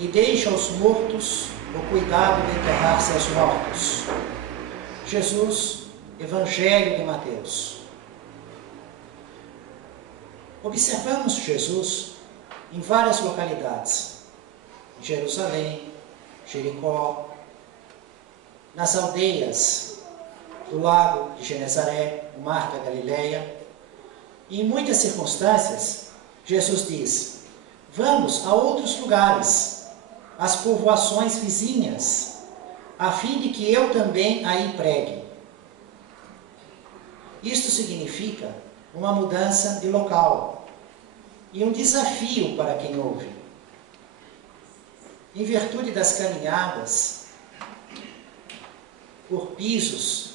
e deixa aos mortos o cuidado de enterrar seus mortos. Jesus, Evangelho de Mateus. Observamos Jesus em várias localidades, em Jerusalém, Jericó, nas aldeias do lago de Genezaré, o mar da Galileia, e em muitas circunstâncias, Jesus diz: vamos a outros lugares, às povoações vizinhas, a fim de que eu também aí pregue. Isto significa uma mudança de local e um desafio para quem ouve. Em virtude das caminhadas por pisos,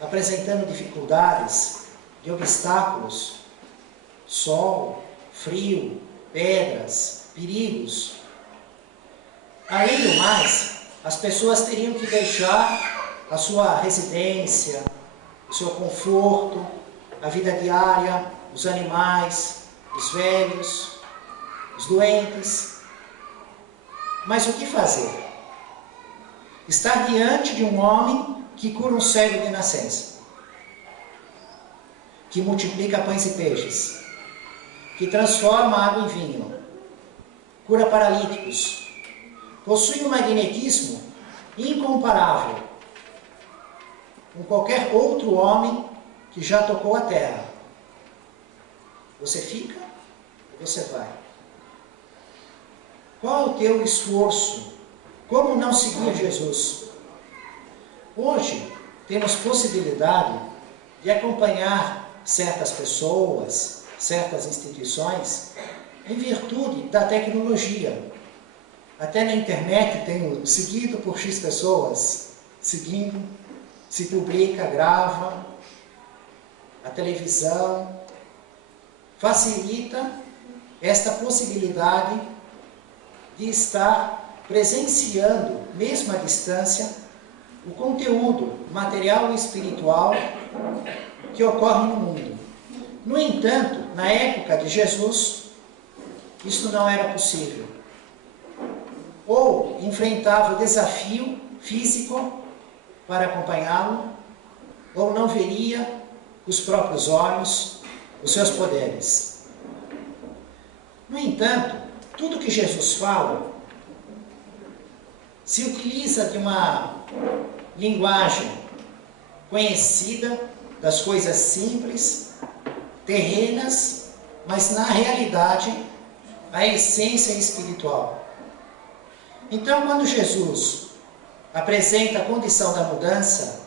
apresentando dificuldades de obstáculos, sol, frio, pedras, perigos. Além do mais, as pessoas teriam que deixar a sua residência, o seu conforto, a vida diária, os animais, os velhos, os doentes. Mas o que fazer? Estar diante de um homem que cura um cego de nascença, que multiplica pães e peixes, que transforma água em vinho, cura paralíticos, possui um magnetismo incomparável com qualquer outro homem que já tocou a terra. Você fica ou você vai? Qual é o teu esforço? Como não seguir Jesus? Hoje temos possibilidade de acompanhar certas pessoas, certas instituições, em virtude da tecnologia. Até na internet tenho seguido por X pessoas, seguindo, se publica, grava, a televisão facilita esta possibilidade de estar presenciando, mesmo à distância, o conteúdo material e espiritual que ocorre no mundo. No entanto, na época de Jesus, isto não era possível. Ou enfrentava o desafio físico para acompanhá-lo, ou não veria com os próprios olhos os seus poderes. No entanto, tudo que Jesus fala se utiliza de uma linguagem conhecida, das coisas simples, terrenas, mas na realidade a essência espiritual. Então, quando Jesus apresenta a condição da mudança,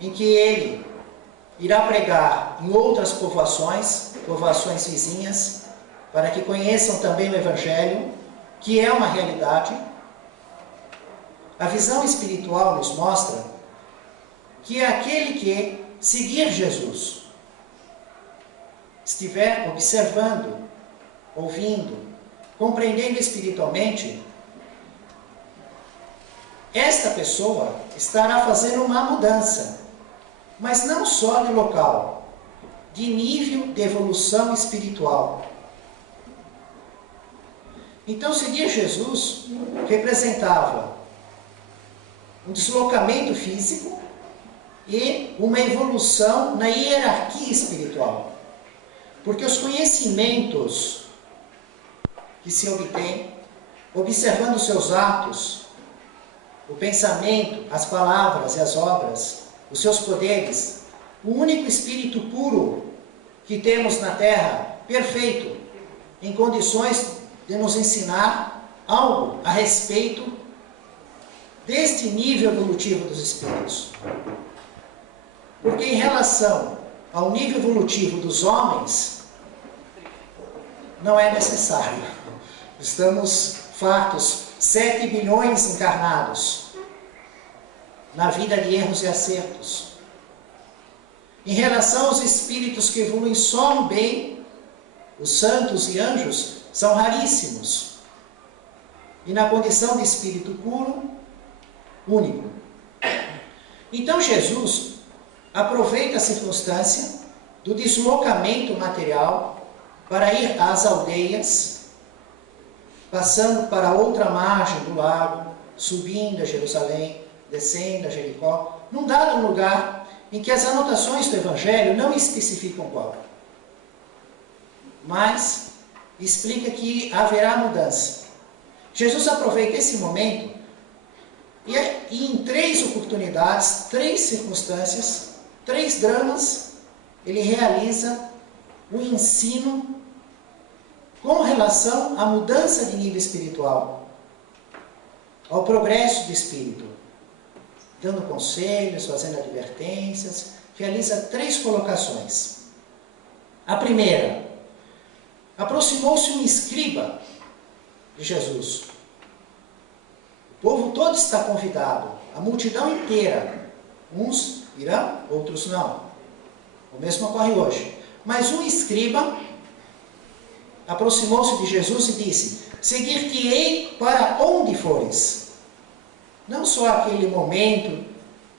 em que ele irá pregar em outras povoações vizinhas, para que conheçam também o Evangelho, que é uma realidade, a visão espiritual nos mostra que é aquele que seguir Jesus, estiver observando, ouvindo, compreendendo espiritualmente, esta pessoa estará fazendo uma mudança, mas não só de local, de nível de evolução espiritual. Então, seguir Jesus representava um deslocamento físico e uma evolução na hierarquia espiritual. Porque os conhecimentos que se obtém, observando seus atos, o pensamento, as palavras e as obras, os seus poderes, o único espírito puro que temos na Terra, perfeito, em condições de nos ensinar algo a respeito deste nível evolutivo dos espíritos. Porque em relação ao nível evolutivo dos homens, não é necessário. Estamos fartos, 7 bilhões encarnados, na vida de erros e acertos. Em relação aos espíritos que evoluem só no bem, os santos e anjos são raríssimos. E na condição de espírito puro, único. Então Jesus aproveita a circunstância do deslocamento material para ir às aldeias, passando para outra margem do lago, subindo a Jerusalém, descendo a Jericó, num dado lugar em que as anotações do Evangelho não especificam qual. Mas explica que haverá mudança. Jesus aproveita esse momento e em 3 oportunidades, 3 circunstâncias, 3 dramas, ele realiza o ensino com relação à mudança de nível espiritual, ao progresso do espírito, dando conselhos, fazendo advertências, realiza 3 colocações. A primeira, aproximou-se um escriba de Jesus. O povo todo está convidado, a multidão inteira. Uns irão, outros não. O mesmo ocorre hoje. Mas um escriba aproximou-se de Jesus e disse: seguir-te-ei para onde fores. Não só aquele momento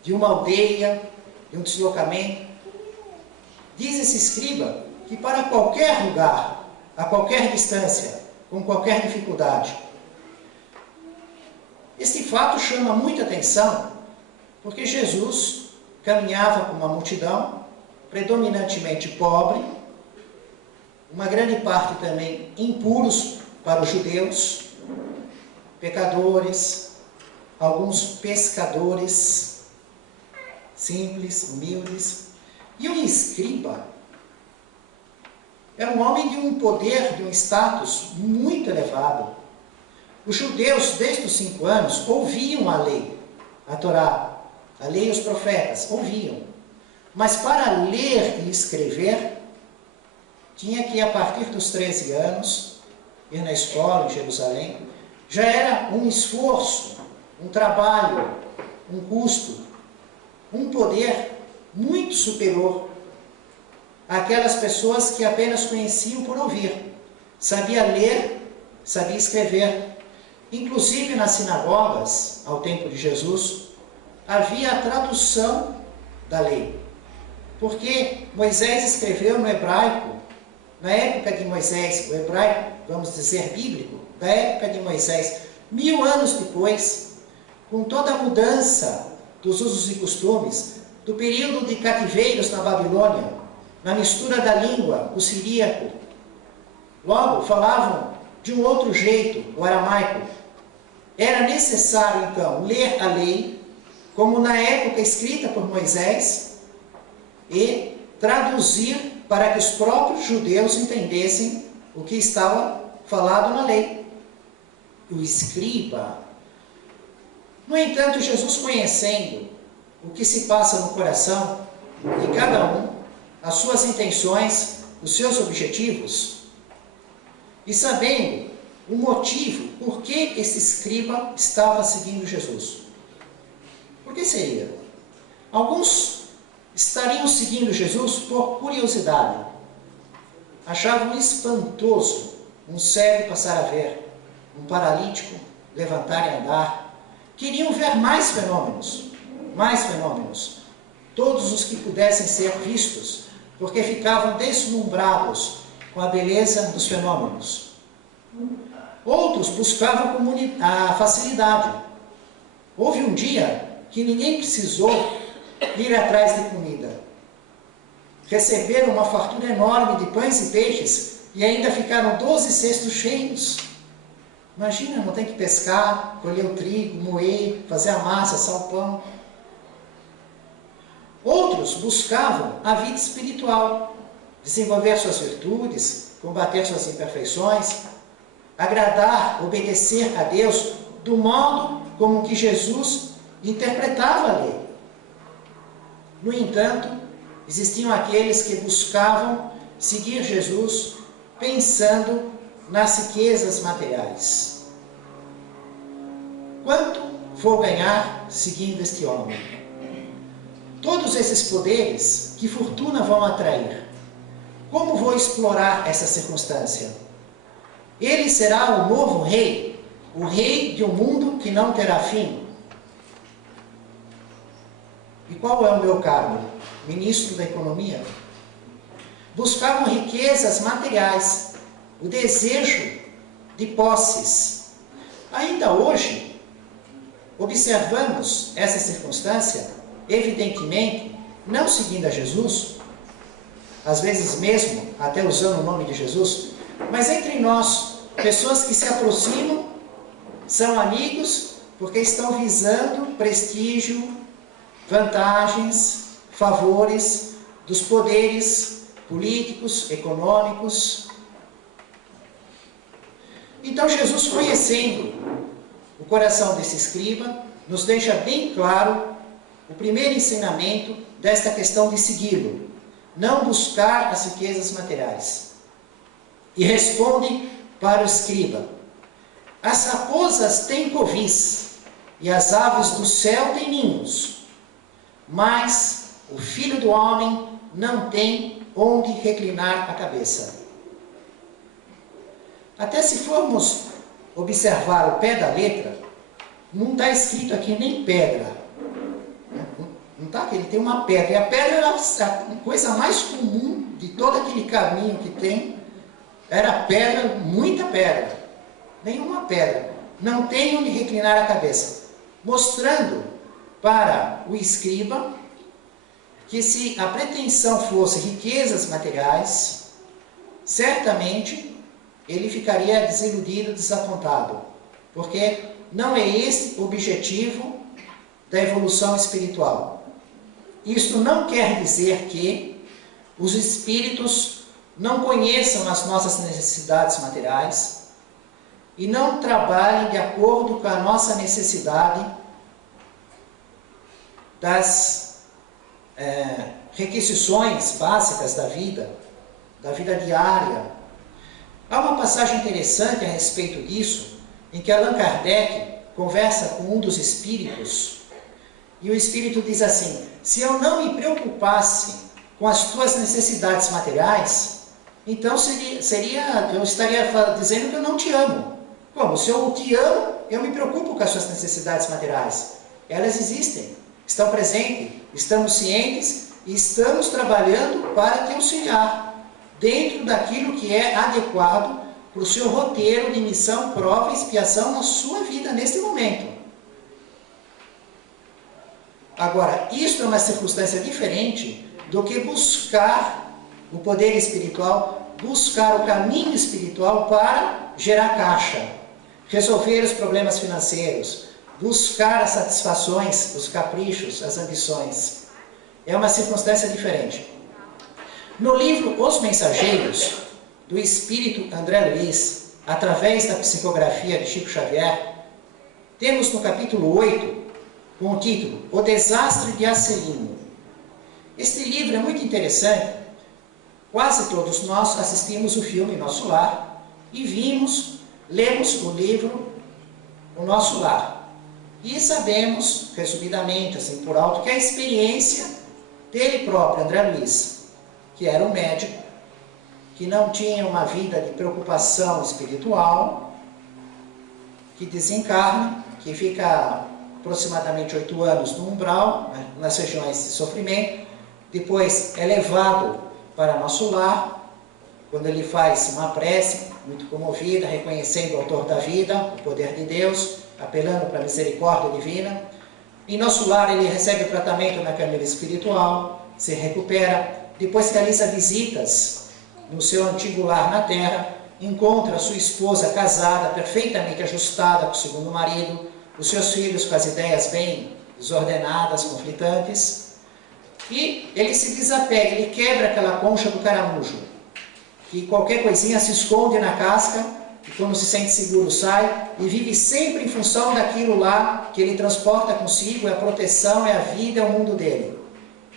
de uma aldeia, de um deslocamento. Diz esse escriba que para qualquer lugar, a qualquer distância, com qualquer dificuldade. Este fato chama muita atenção, porque Jesus caminhava com uma multidão, predominantemente pobre, uma grande parte também impuros para os judeus, pecadores, alguns pescadores, simples, humildes, e um escriba era um homem de um poder, de um status muito elevado. Os judeus, desde os 5 anos, ouviam a lei, a Torá, a lei e os profetas, ouviam. Mas para ler e escrever, tinha que, a partir dos 13 anos, ir na escola em Jerusalém. Já era um esforço, um trabalho, um custo, um poder muito superior àquelas pessoas que apenas conheciam por ouvir. Sabia ler, sabia escrever. Inclusive nas sinagogas, ao tempo de Jesus, havia a tradução da lei. Porque Moisés escreveu no hebraico, na época de Moisés, o hebraico, vamos dizer, bíblico, da época de Moisés, 1000 anos depois, com toda a mudança dos usos e costumes, do período de cativeiros na Babilônia, na mistura da língua, o siríaco. Logo, falavam de um outro jeito, o aramaico. Era necessário, então, ler a lei, como na época escrita por Moisés, e traduzir para que os próprios judeus entendessem o que estava falado na lei. O escriba. No entanto, Jesus, conhecendo o que se passa no coração de cada um, as suas intenções, os seus objetivos, e sabendo o motivo por que esse escriba estava seguindo Jesus. Por que seria? Alguns estariam seguindo Jesus por curiosidade. Achavam espantoso um cego passar a ver, um paralítico levantar e andar. Queriam ver mais fenômenos, todos os que pudessem ser vistos, porque ficavam deslumbrados com a beleza dos fenômenos. Outros buscavam a facilidade. Houve um dia que ninguém precisou ir atrás de comida. Receberam uma fartura enorme de pães e peixes e ainda ficaram 12 cestos cheios. Imagina, não tem que pescar, colher o trigo, moer, fazer a massa, assar o pão. Outros buscavam a vida espiritual, desenvolver suas virtudes, combater suas imperfeições, agradar, obedecer a Deus do modo como que Jesus interpretava a lei. No entanto, existiam aqueles que buscavam seguir Jesus pensando nas riquezas materiais. Quanto vou ganhar seguindo este homem? Todos esses poderes, que fortuna vão atrair? Como vou explorar essa circunstância? Ele será o novo rei, o rei de um mundo que não terá fim. E qual é o meu cargo? Ministro da Economia. Buscavam riquezas materiais, o desejo de posses. Ainda hoje, observamos essa circunstância, evidentemente, não seguindo a Jesus, às vezes mesmo até usando o nome de Jesus, mas entre nós, pessoas que se aproximam, são amigos, porque estão visando prestígio, vantagens, favores dos poderes políticos, econômicos. Então Jesus, conhecendo o coração desse escriba, nos deixa bem claro o primeiro ensinamento desta questão de segui-lo, não buscar as riquezas materiais. E responde para o escriba: as raposas têm covis, e as aves do céu têm ninhos, mas o Filho do Homem não tem onde reclinar a cabeça. Até se formos observar o pé da letra, não está escrito aqui nem pedra. Não está aqui, ele tem uma pedra. E a pedra era a coisa mais comum de todo aquele caminho que tem. Era pedra, muita pedra. Nenhuma pedra. Não tem onde reclinar a cabeça. Mostrando para o escriba que se a pretensão fosse riquezas materiais, certamente ele ficaria desiludido, desapontado, porque não é esse o objetivo da evolução espiritual. Isto não quer dizer que os espíritos não conheçam as nossas necessidades materiais e não trabalhem de acordo com a nossa necessidade das requisições básicas da vida diária. Há uma passagem interessante a respeito disso, em que Allan Kardec conversa com um dos espíritos, e o espírito diz assim: se eu não me preocupasse com as tuas necessidades materiais, então eu estaria dizendo que eu não te amo. Como? Se eu te amo, eu me preocupo com as suas necessidades materiais. Elas existem, estão presentes, estamos cientes e estamos trabalhando para te auxiliar dentro daquilo que é adequado para o seu roteiro de missão, prova e expiação na sua vida neste momento. Agora, isto é uma circunstância diferente do que buscar o poder espiritual, buscar o caminho espiritual para gerar caixa, resolver os problemas financeiros, buscar as satisfações, os caprichos, as ambições. É uma circunstância diferente. No livro Os Mensageiros, do espírito André Luiz, através da psicografia de Chico Xavier, temos no capítulo 8, com o título O Desastre de Acelino. Este livro é muito interessante. Quase todos nós assistimos o filme Nosso Lar e lemos o livro O Nosso Lar. E sabemos, resumidamente, assim por alto, que a experiência dele próprio, André Luiz, que era um médico, que não tinha uma vida de preocupação espiritual, que desencarna, que fica aproximadamente 8 anos no umbral, nas regiões de sofrimento, depois é levado para Nosso Lar, quando ele faz uma prece muito comovida, reconhecendo o autor da vida, o poder de Deus, apelando para a misericórdia divina. Em Nosso Lar ele recebe o tratamento na câmara espiritual, se recupera. Depois realiza visitas no seu antigo lar na terra, encontra sua esposa casada, perfeitamente ajustada com o segundo marido, os seus filhos com as ideias bem desordenadas, conflitantes, e ele se desapega, ele quebra aquela concha do caramujo, que qualquer coisinha se esconde na casca, e quando se sente seguro sai, e vive sempre em função daquilo lá que ele transporta consigo, é a proteção, é a vida, é o mundo dele.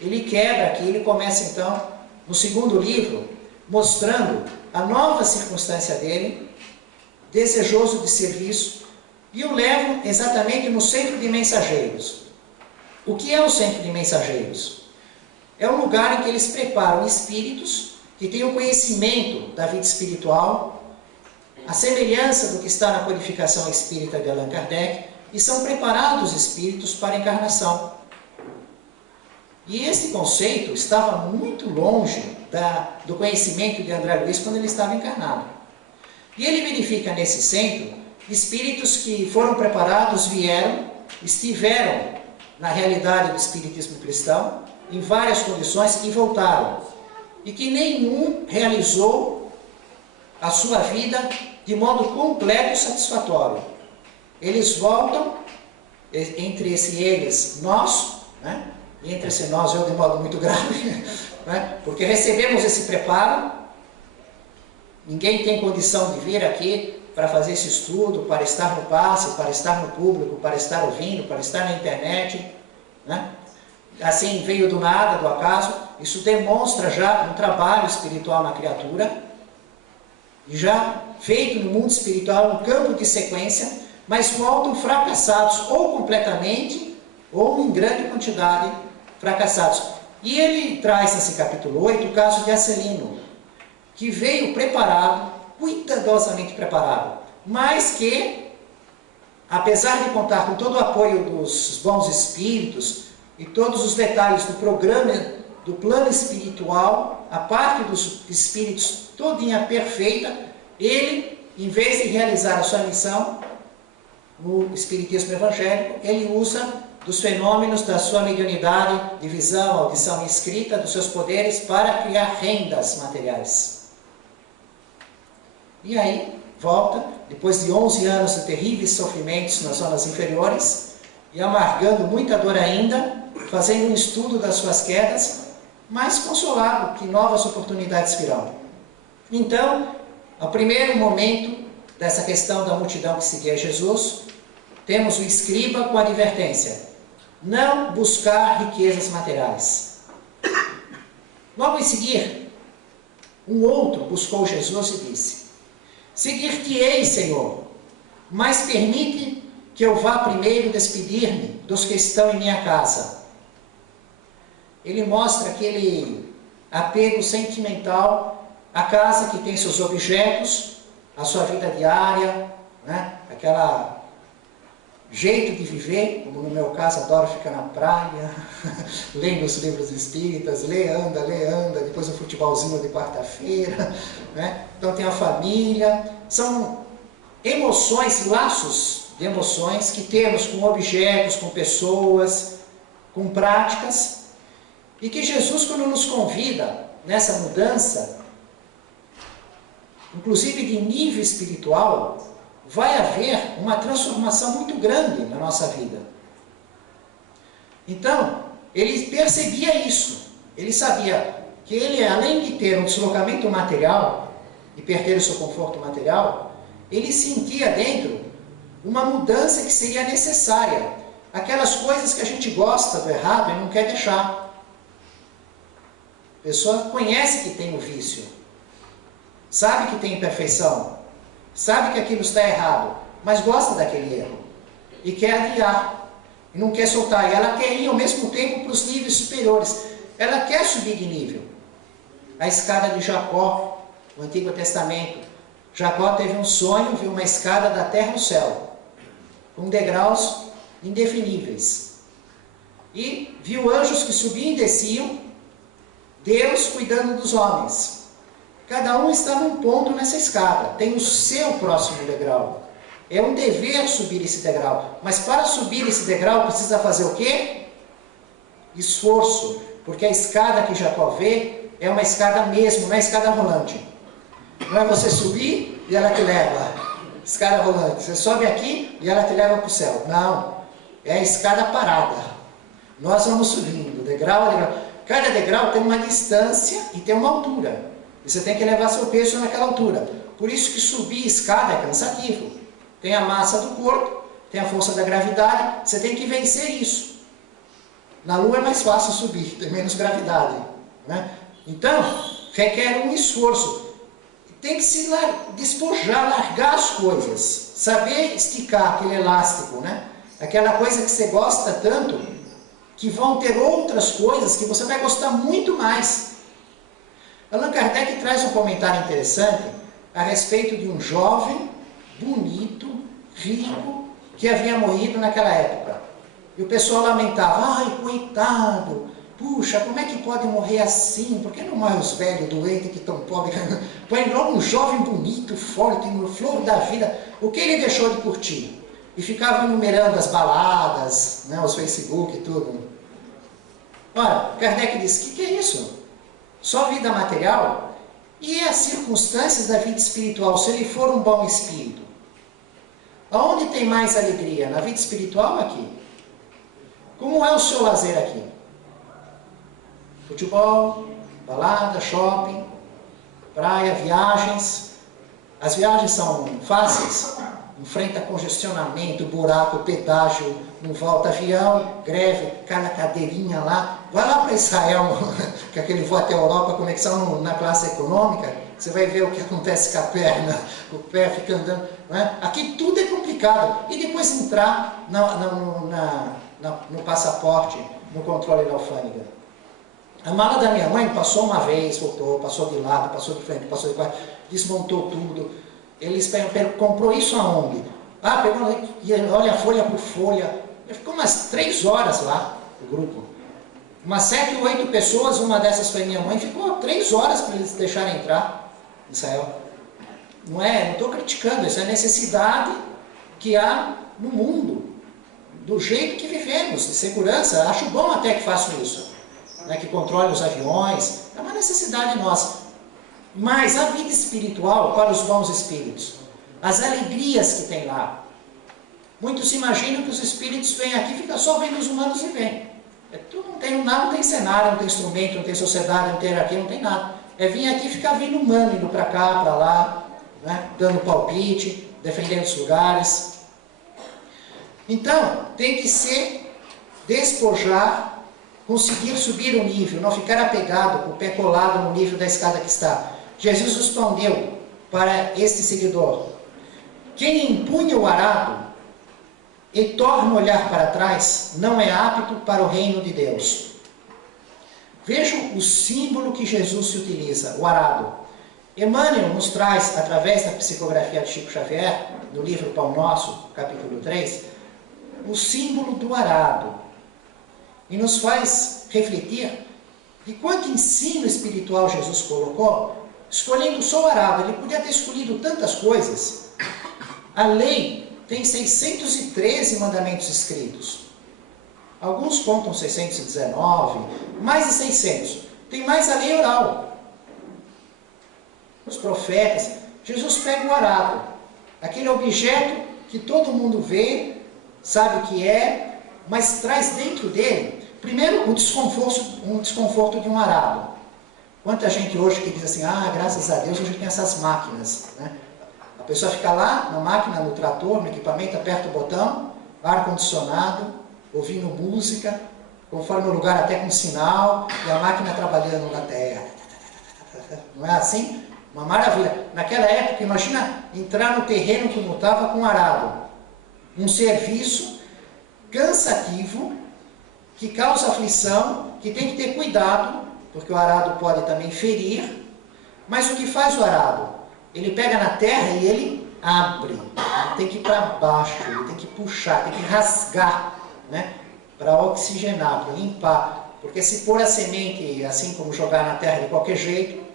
Ele quebra aquilo e começa então, no segundo livro, mostrando a nova circunstância dele, desejoso de serviço, e o levo exatamente no Centro de Mensageiros. O que é o Centro de Mensageiros? É um lugar em que eles preparam espíritos que têm o conhecimento da vida espiritual, a semelhança do que está na codificação espírita de Allan Kardec, e são preparados espíritos para a encarnação. E esse conceito estava muito longe do conhecimento de André Luiz quando ele estava encarnado. E ele verifica nesse centro espíritos que foram preparados, vieram, estiveram na realidade do espiritismo cristão, em várias condições, e voltaram. E que nenhum realizou a sua vida de modo completo e satisfatório. Eles voltam, entre eles, nós, né? E entre nós eu de modo muito grave, né? Porque recebemos esse preparo, ninguém tem condição de vir aqui para fazer esse estudo, para estar no passe, para estar no público, para estar ouvindo, para estar na internet, né? Assim, veio do nada, do acaso. Isso demonstra já um trabalho espiritual na criatura, e já feito no mundo espiritual, um campo de sequência, mas voltam fracassados, ou completamente, ou em grande quantidade fracassados. E ele traz nesse capítulo 8 o caso de Acelino, que veio preparado, cuidadosamente preparado, mas que, apesar de contar com todo o apoio dos bons espíritos e todos os detalhes do programa, do plano espiritual, a parte dos espíritos todinha perfeita, ele, em vez de realizar a sua missão no espiritismo evangélico, ele usa dos fenômenos da sua mediunidade, de visão, audição e escrita, dos seus poderes, para criar rendas materiais. E aí, volta, depois de 11 anos de terríveis sofrimentos nas zonas inferiores, e amargando muita dor ainda, fazendo um estudo das suas quedas, mas consolado que novas oportunidades virão. Então, ao primeiro momento dessa questão da multidão que seguia Jesus, temos o escriba com a advertência: não buscar riquezas materiais. Logo em seguir, um outro buscou Jesus e disse: seguir-te-ei, Senhor, mas permite que eu vá primeiro despedir-me dos que estão em minha casa. Ele mostra aquele apego sentimental à casa que tem seus objetos, a sua vida diária, né? Aquela jeito de viver, como no meu caso, adoro ficar na praia, lendo os livros espíritas, lê, anda, depois o futebolzinho de quarta-feira, né? Então tem a família, são emoções, laços de emoções que temos com objetos, com pessoas, com práticas, e que Jesus, quando nos convida nessa mudança, inclusive de nível espiritual, vai haver uma transformação muito grande na nossa vida. Então, ele percebia isso. Ele sabia que ele, além de ter um deslocamento material e perder o seu conforto material, ele sentia dentro uma mudança que seria necessária. Aquelas coisas que a gente gosta do errado e não quer deixar. A pessoa conhece que tem o vício, sabe que tem imperfeição, sabe que aquilo está errado, mas gosta daquele erro e quer adiar, e não quer soltar. E ela quer ir ao mesmo tempo para os níveis superiores, ela quer subir de nível. A escada de Jacó, no Antigo Testamento, Jacó teve um sonho, viu uma escada da terra ao céu, com degraus indefiníveis, e viu anjos que subiam e desciam, Deus cuidando dos homens. Cada um está num ponto nessa escada, tem o seu próximo degrau. É um dever subir esse degrau, mas para subir esse degrau precisa fazer o quê? Esforço, porque a escada que Jacó vê é uma escada mesmo, não é escada rolante. Não é você subir e ela te leva, escada rolante, você sobe aqui e ela te leva para o céu. Não, é a escada parada. Nós vamos subindo, degrau a degrau. Cada degrau tem uma distância e tem uma altura. E você tem que levar seu peso naquela altura. Por isso que subir escada é cansativo. Tem a massa do corpo, tem a força da gravidade, você tem que vencer isso. Na Lua é mais fácil subir, tem menos gravidade, né? Então, requer um esforço. Tem que se despojar, largar as coisas. Saber esticar aquele elástico, né? Aquela coisa que você gosta tanto, que vão ter outras coisas que você vai gostar muito mais. Allan Kardec traz um comentário interessante a respeito de um jovem, bonito, rico, que havia morrido naquela época. E o pessoal lamentava: ai, coitado, puxa, como é que pode morrer assim? Por que não morre os velhos, doentes, que estão pobres? Põe logo um jovem bonito, forte, no flor da vida. O que ele deixou de curtir? E ficava enumerando as baladas, né, os Facebook e tudo. Ora, Kardec disse, o que é isso? Só vida material? E as circunstâncias da vida espiritual, se ele for um bom espírito? Aonde tem mais alegria? Na vida espiritual ou aqui? Como é o seu lazer aqui? Futebol, balada, shopping, praia, viagens. As viagens são fáceis? Enfrenta congestionamento, buraco, pedágio, não volta avião, greve, cada cadeirinha lá. Vai lá para Israel, que aquele voo até a Europa, conexão na classe econômica, você vai ver o que acontece com a perna, o pé fica andando. Né? Aqui tudo é complicado. E depois entrar no passaporte, no controle da alfândega. A mala da minha mãe passou uma vez, voltou, passou de lado, passou de frente, passou de quatro, desmontou tudo. Eles comprou isso aonde? Ah, pegou, e olha folha por folha. Ficou umas 3 horas lá, o grupo. Umas 7 ou 8 pessoas, uma dessas foi minha mãe, ficou 3 horas para eles deixarem entrar em Israel. Não estou criticando, isso é a necessidade que há no mundo, do jeito que vivemos, de segurança. Acho bom até que façam isso, né, que controle os aviões, é uma necessidade nossa. Mas a vida espiritual, para os bons espíritos, as alegrias que tem lá. Muitos imaginam que os espíritos vêm aqui e ficam só vendo os humanos e vêm. Não tem nada, não tem cenário, não tem instrumento, não tem sociedade, não tem aqui, não tem nada. É vir aqui e ficar vendo humano, indo para cá, para lá, né, dando palpite, defendendo os lugares. Então, tem que se despojar, conseguir subir o nível, não ficar apegado, com o pé colado no nível da escada que está. Jesus respondeu para este seguidor: quem empunha o arado e torna a olhar para trás, não é apto para o reino de Deus. Vejam o símbolo que Jesus se utiliza, o arado. Emmanuel nos traz, através da psicografia de Chico Xavier, no livro Pão Nosso, capítulo 3, o símbolo do arado. E nos faz refletir de quanto ensino espiritual Jesus colocou, escolhendo só o arado. Ele podia ter escolhido tantas coisas. A lei tem 613 mandamentos escritos. Alguns contam 619, mais de 600. Tem mais a lei oral. Os profetas. Jesus pega o arado, aquele objeto que todo mundo vê, sabe o que é, mas traz dentro dele, primeiro, um desconforto de um arado. Quanta gente hoje que diz assim, graças a Deus hoje tem essas máquinas, né? A pessoa fica lá na máquina, no trator, no equipamento, aperta o botão, ar-condicionado, ouvindo música, conforme o lugar até com sinal, e a máquina trabalhando na terra. Não é assim? Uma maravilha. Naquela época, imagina entrar no terreno como estava com arado. Um serviço cansativo, que causa aflição, que tem que ter cuidado, porque o arado pode também ferir. Mas o que faz o arado? Ele pega na terra e ele abre. Ele tem que ir para baixo, ele tem que puxar, tem que rasgar, né? Para oxigenar, para limpar. Porque se pôr a semente assim como jogar na terra de qualquer jeito,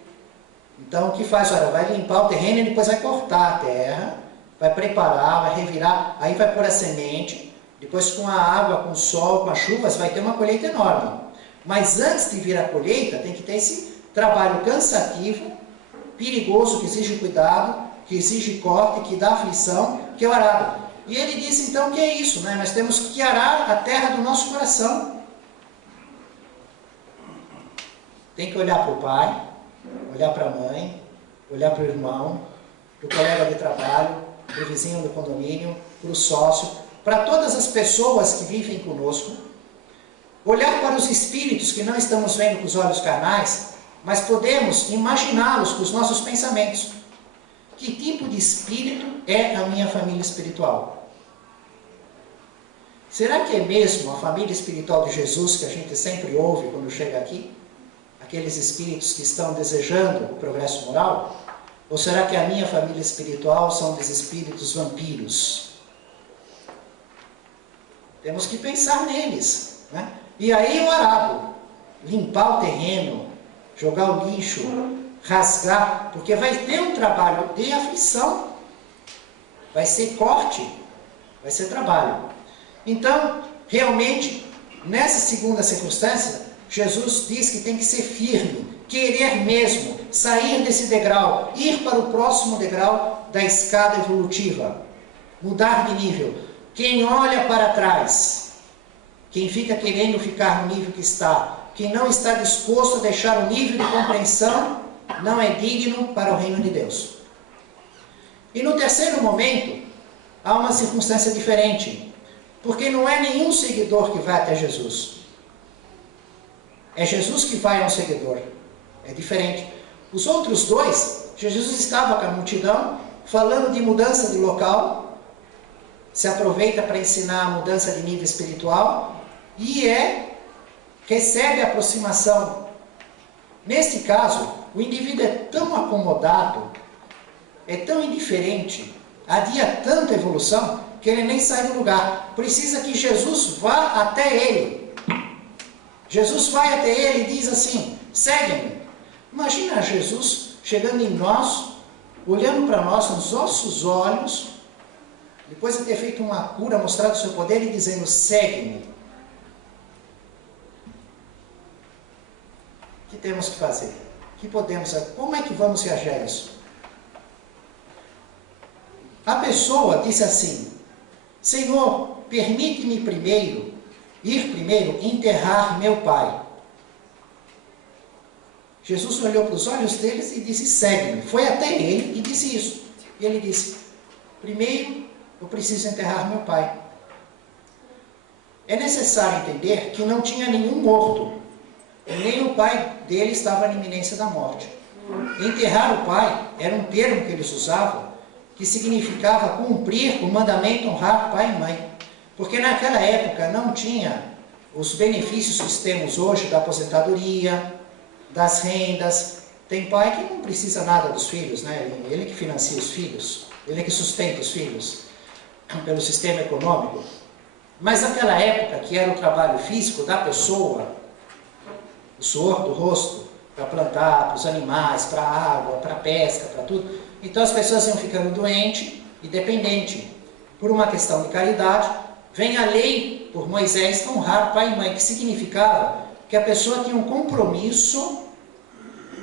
então o que faz o arado? Vai limpar o terreno e depois vai cortar a terra, vai preparar, vai revirar, aí vai pôr a semente, depois com a água, com o sol, com as chuvas, vai ter uma colheita enorme. Mas antes de vir a colheita, tem que ter esse trabalho cansativo, perigoso, que exige cuidado, que exige corte, que dá aflição, que é o arado. E ele disse então que é isso, né? Nós temos que arar a terra do nosso coração. Tem que olhar para o pai, olhar para a mãe, olhar para o irmão, para o colega de trabalho, para o vizinho do condomínio, para o sócio, para todas as pessoas que vivem conosco, olhar para os espíritos que não estamos vendo com os olhos carnais, mas podemos imaginá-los com os nossos pensamentos. Que tipo de espírito é a minha família espiritual? Será que é mesmo a família espiritual de Jesus que a gente sempre ouve quando chega aqui? Aqueles espíritos que estão desejando o progresso moral? Ou será que a minha família espiritual são dos espíritos vampiros? Temos que pensar neles, né? E aí o arado. limpar o terreno, jogar o lixo, rasgar, porque vai ter um trabalho de aflição, vai ser corte, vai ser trabalho. Então, realmente, nessa segunda circunstância, Jesus diz que tem que ser firme, querer mesmo, sair desse degrau, ir para o próximo degrau da escada evolutiva, mudar de nível. Quem olha para trás, quem fica querendo ficar no nível que está, quem não está disposto a deixar o nível de compreensão, não é digno para o reino de Deus. E no terceiro momento, há uma circunstância diferente, porque não é nenhum seguidor que vai até Jesus. É Jesus que vai a um seguidor. É diferente. Os outros dois, Jesus estava com a multidão, falando de mudança de local, se aproveita para ensinar a mudança de nível espiritual, e recebe a aproximação. Neste caso, o indivíduo é tão acomodado, é tão indiferente, adia tanta evolução, que ele nem sai do lugar. Precisa que Jesus vá até ele. Jesus vai até ele e diz assim: segue-me. Imagina Jesus chegando em nós, olhando para nós nos nossos olhos, depois de ter feito uma cura, mostrado o seu poder e dizendo: segue-me. O que temos que fazer? O que podemos fazer? Como é que vamos reagir a isso? A pessoa disse assim: Senhor, permite-me ir primeiro enterrar meu pai. Jesus olhou para os olhos deles e disse: segue-me. Foi até ele e disse isso. E ele disse: primeiro eu preciso enterrar meu pai. É necessário entender que não tinha nenhum morto, nem o pai dele estava na iminência da morte. Enterrar o pai era um termo que eles usavam, que significava cumprir o mandamento honrar pai e mãe. Porque naquela época não tinha os benefícios que temos hoje da aposentadoria, das rendas. Tem pai que não precisa nada dos filhos, né? Ele que financia os filhos, ele que sustenta os filhos pelo sistema econômico. Mas naquela época, que era o trabalho físico da pessoa, o suor do rosto, para plantar, para os animais, para a água, para a pesca, para tudo. Então as pessoas iam ficando doentes e dependentes. Por uma questão de caridade, vem a lei por Moisés honrar pai e mãe, que significava que a pessoa tinha um compromisso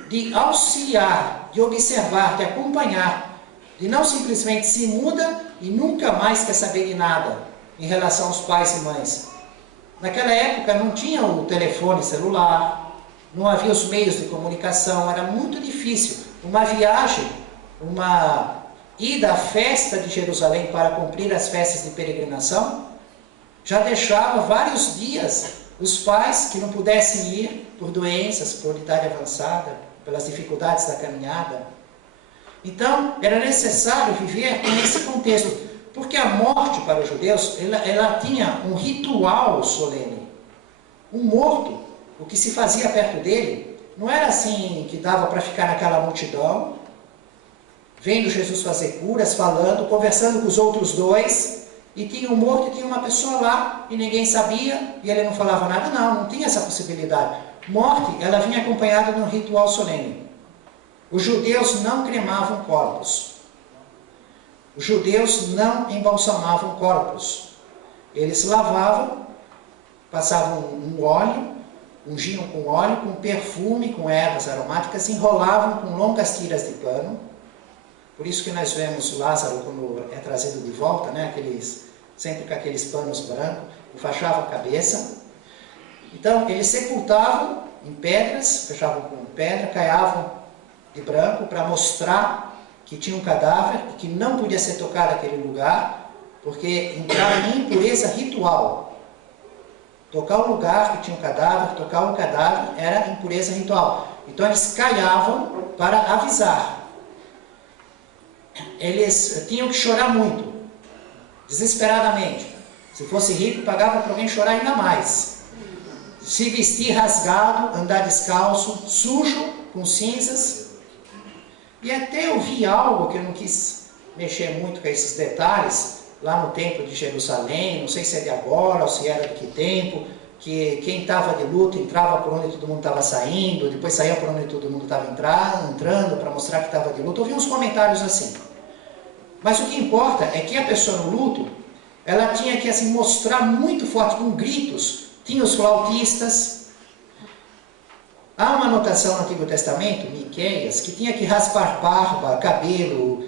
de auxiliar, de observar, de acompanhar, de não simplesmente se muda e nunca mais quer saber de nada em relação aos pais e mães. Naquela época não tinha o telefone celular, não havia os meios de comunicação, era muito difícil. Uma viagem, uma ida à festa de Jerusalém para cumprir as festas de peregrinação, já deixava vários dias os pais que não pudessem ir por doenças, por idade avançada, pelas dificuldades da caminhada. Então, era necessário viver nesse contexto, porque a morte para os judeus, ela tinha um ritual solene. Um morto, o que se fazia perto dele, não era assim que dava para ficar naquela multidão, vendo Jesus fazer curas, falando, conversando com os outros dois, e tinha um morto e tinha uma pessoa lá, e ninguém sabia, e ele não falava nada. Não tinha essa possibilidade. Morte, ela vinha acompanhada de um ritual solene. Os judeus não cremavam corpos. Os judeus não embalsamavam corpos. Eles lavavam, passavam um óleo, ungiam com óleo, com perfume, com ervas aromáticas, enrolavam com longas tiras de pano. Por isso que nós vemos Lázaro, quando é trazido de volta, né, sempre com aqueles panos brancos, enfaixava a cabeça. Então, eles sepultavam em pedras, fechavam com pedra, caiavam de branco para mostrar que tinha um cadáver e que não podia ser tocado aquele lugar, porque entrava em impureza ritual. Tocar o lugar que tinha um cadáver, tocar o cadáver, era impureza ritual. Então eles caiavam para avisar. Eles tinham que chorar muito, desesperadamente. Se fosse rico, pagava para alguém chorar ainda mais. Se vestir rasgado, andar descalço, sujo, com cinzas. E até eu vi algo que eu não quis mexer muito com esses detalhes, lá no templo de Jerusalém, não sei se é de agora ou se era de que tempo, que quem estava de luto entrava por onde todo mundo estava saindo, depois saía por onde todo mundo estava entrando, para mostrar que estava de luto. Ouvi uns comentários assim. Mas o que importa é que a pessoa no luto, ela tinha que assim, mostrar muito forte, com gritos. Tinha os flautistas. Há uma anotação no Antigo Testamento, Miqueias, que tinha que raspar barba, cabelo,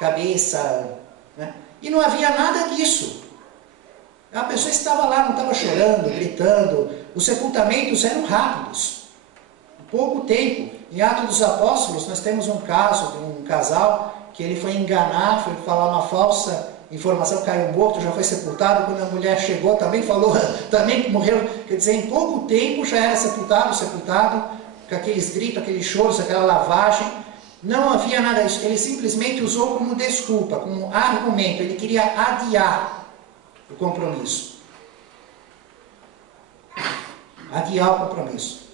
cabeça, né? E não havia nada disso. A pessoa estava lá, não estava chorando, gritando. Os sepultamentos eram rápidos, pouco tempo. Em Atos dos Apóstolos, nós temos um caso de um casal que ele foi enganar, foi falar uma falsa informação, caiu morto, já foi sepultado. Quando a mulher chegou, também falou, também morreu. Quer dizer, em pouco tempo já era sepultado, com aqueles gritos, aqueles choros, aquela lavagem. Não havia nada disso. Ele simplesmente usou como desculpa, como argumento. Ele queria adiar o compromisso. Adiar o compromisso.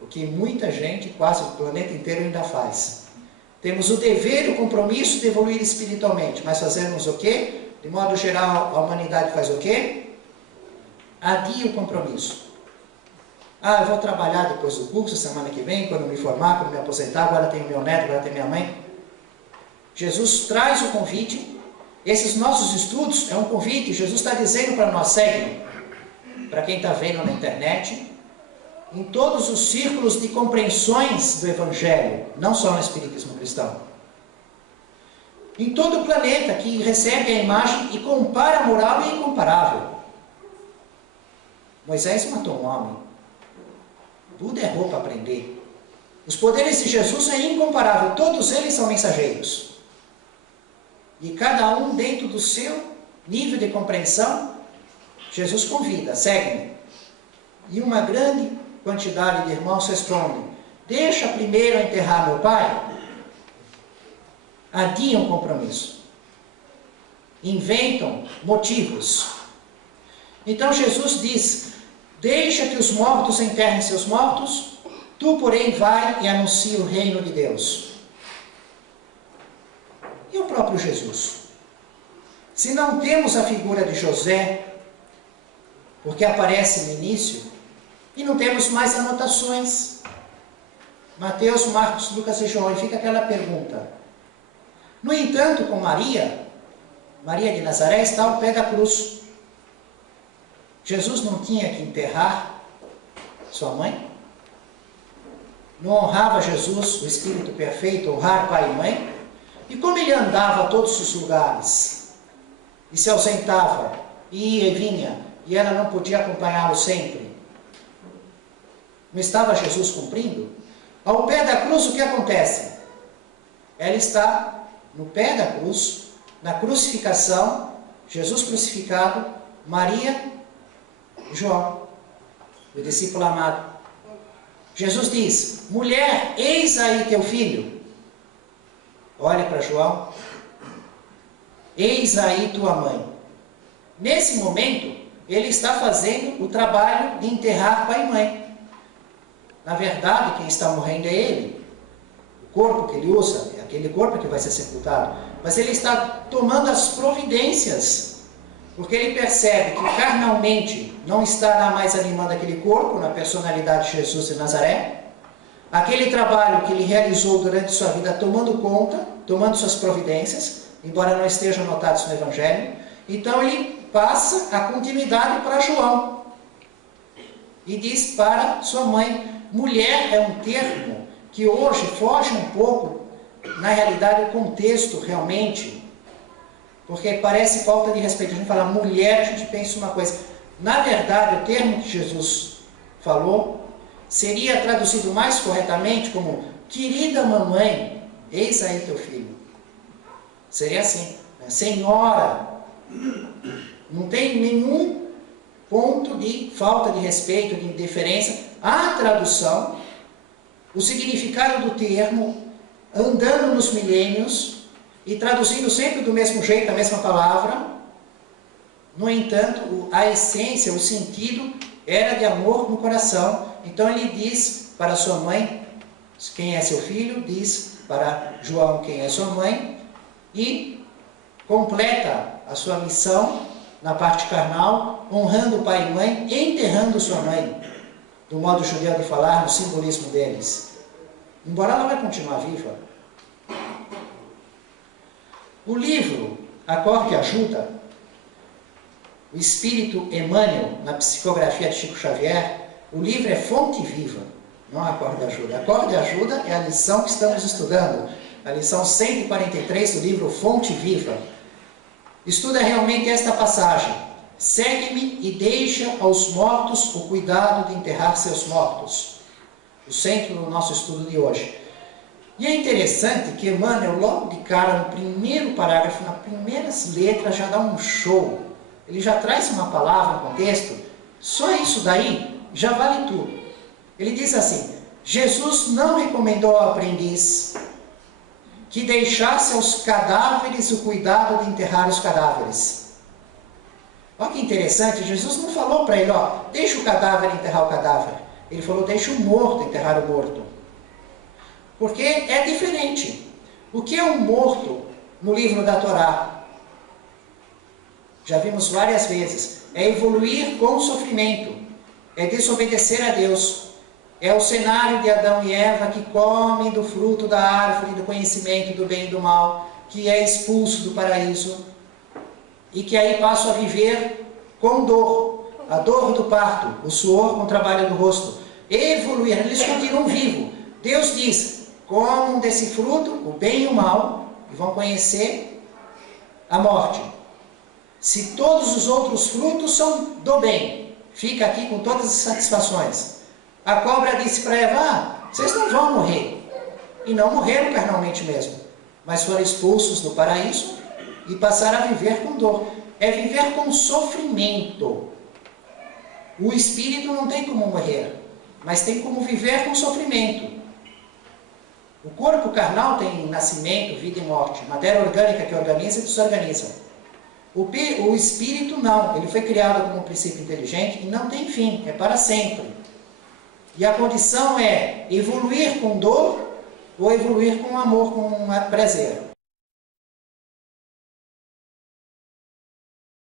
O que muita gente, quase o planeta inteiro ainda faz. Temos o dever e o compromisso de evoluir espiritualmente, mas fazemos o quê? De modo geral, a humanidade faz o quê? Adia o compromisso. Eu vou trabalhar depois do curso, semana que vem, quando me formar, quando me aposentar, agora tenho meu neto, agora tenho minha mãe. Jesus traz o convite. Esses nossos estudos é um convite. Jesus está dizendo para nós, segue. Para quem está vendo na internet, em todos os círculos de compreensões do Evangelho, não só no Espiritismo cristão. Em todo o planeta que recebe a imagem e compara a moral e incomparável. Moisés matou um homem. Buda errou para aprender. Os poderes de Jesus são incomparáveis. Todos eles são mensageiros. E cada um dentro do seu nível de compreensão, Jesus convida, segue-me. E uma grande quantidade de irmãos respondem, deixa primeiro enterrar meu pai. Adiam o compromisso. Inventam motivos. Então Jesus diz, deixa que os mortos enterrem seus mortos, tu, porém, vai e anuncia o reino de Deus. E o próprio Jesus? Se não temos a figura de José, porque aparece no início, e não temos mais anotações, Mateus, Marcos, Lucas e João, e fica aquela pergunta. No entanto, com Maria de Nazaré está ao pé da cruz. Jesus não tinha que enterrar sua mãe? Não honrava Jesus, o Espírito perfeito, honrar pai e mãe? E como ele andava a todos os lugares, e se ausentava, ia e vinha, e ela não podia acompanhá-lo sempre? Não estava Jesus cumprindo? Ao pé da cruz, o que acontece? Ela está no pé da cruz, na crucificação, Jesus crucificado, Maria e João, o discípulo amado. Jesus diz, mulher, eis aí teu filho. Olha para João. Eis aí tua mãe. Nesse momento, ele está fazendo o trabalho de enterrar pai e mãe. Na verdade, quem está morrendo é ele. O corpo que ele usa, é aquele corpo que vai ser sepultado. Mas ele está tomando as providências, porque ele percebe que carnalmente não estará mais animando aquele corpo, na personalidade de Jesus de Nazaré. Aquele trabalho que ele realizou durante sua vida, tomando conta, tomando suas providências, embora não estejam anotados no Evangelho. Então ele passa a continuidade para João. E diz para sua mãe, mulher é um termo que hoje foge um pouco, na realidade, o contexto realmente, porque parece falta de respeito. A gente fala mulher, a gente pensa uma coisa. Na verdade, o termo que Jesus falou seria traduzido mais corretamente como querida mamãe, eis aí teu filho. Seria assim, né? Senhora. Não tem nenhum ponto de falta de respeito, de indiferença. A tradução, o significado do termo, andando nos milênios e traduzindo sempre do mesmo jeito, a mesma palavra. No entanto, a essência, o sentido era de amor no coração. Então ele diz para sua mãe, quem é seu filho, diz para João quem é sua mãe, e completa a sua missão na parte carnal, honrando o pai e mãe, enterrando sua mãe, do modo judeu de falar, no simbolismo deles. Embora ela vai continuar viva. O livro Acorde Ajuda, o espírito Emmanuel, na psicografia de Chico Xavier, o livro é fonte viva, não Acorde Ajuda. Acorde Ajuda é a lição que estamos estudando, a lição 143 do livro Fonte Viva. Estuda realmente esta passagem: segue-me e deixa aos mortos o cuidado de enterrar seus mortos. O centro do nosso estudo de hoje. E é interessante que Emmanuel, logo de cara, no primeiro parágrafo, nas primeiras letras, já dá um show. Ele já traz uma palavra no contexto, só isso daí já vale tudo. Ele diz assim: Jesus não recomendou ao aprendiz que deixasse aos cadáveres o cuidado de enterrar os cadáveres. Olha que interessante, Jesus não falou para ele, deixa o cadáver enterrar o cadáver. Ele falou, deixa o morto enterrar o morto. Porque é diferente. O que é um morto no livro da Torá? Já vimos várias vezes. É evoluir com o sofrimento. É desobedecer a Deus. É o cenário de Adão e Eva que comem do fruto da árvore do conhecimento do bem e do mal, que é expulso do paraíso e que aí passam a viver com dor, a dor do parto, o suor com o trabalho do rosto. Evoluir, eles continuam vivos. Deus diz, comam desse fruto, o bem e o mal, e vão conhecer a morte. Se todos os outros frutos são do bem, fica aqui com todas as satisfações. A cobra disse para Eva, vocês não vão morrer. E não morreram carnalmente mesmo, mas foram expulsos do paraíso e passaram a viver com dor. É viver com sofrimento. O espírito não tem como morrer, mas tem como viver com sofrimento. O corpo carnal tem nascimento, vida e morte, matéria orgânica que organiza e desorganiza. O espírito não, ele foi criado como um princípio inteligente e não tem fim, é para sempre. E a condição é evoluir com dor ou evoluir com amor, com prazer.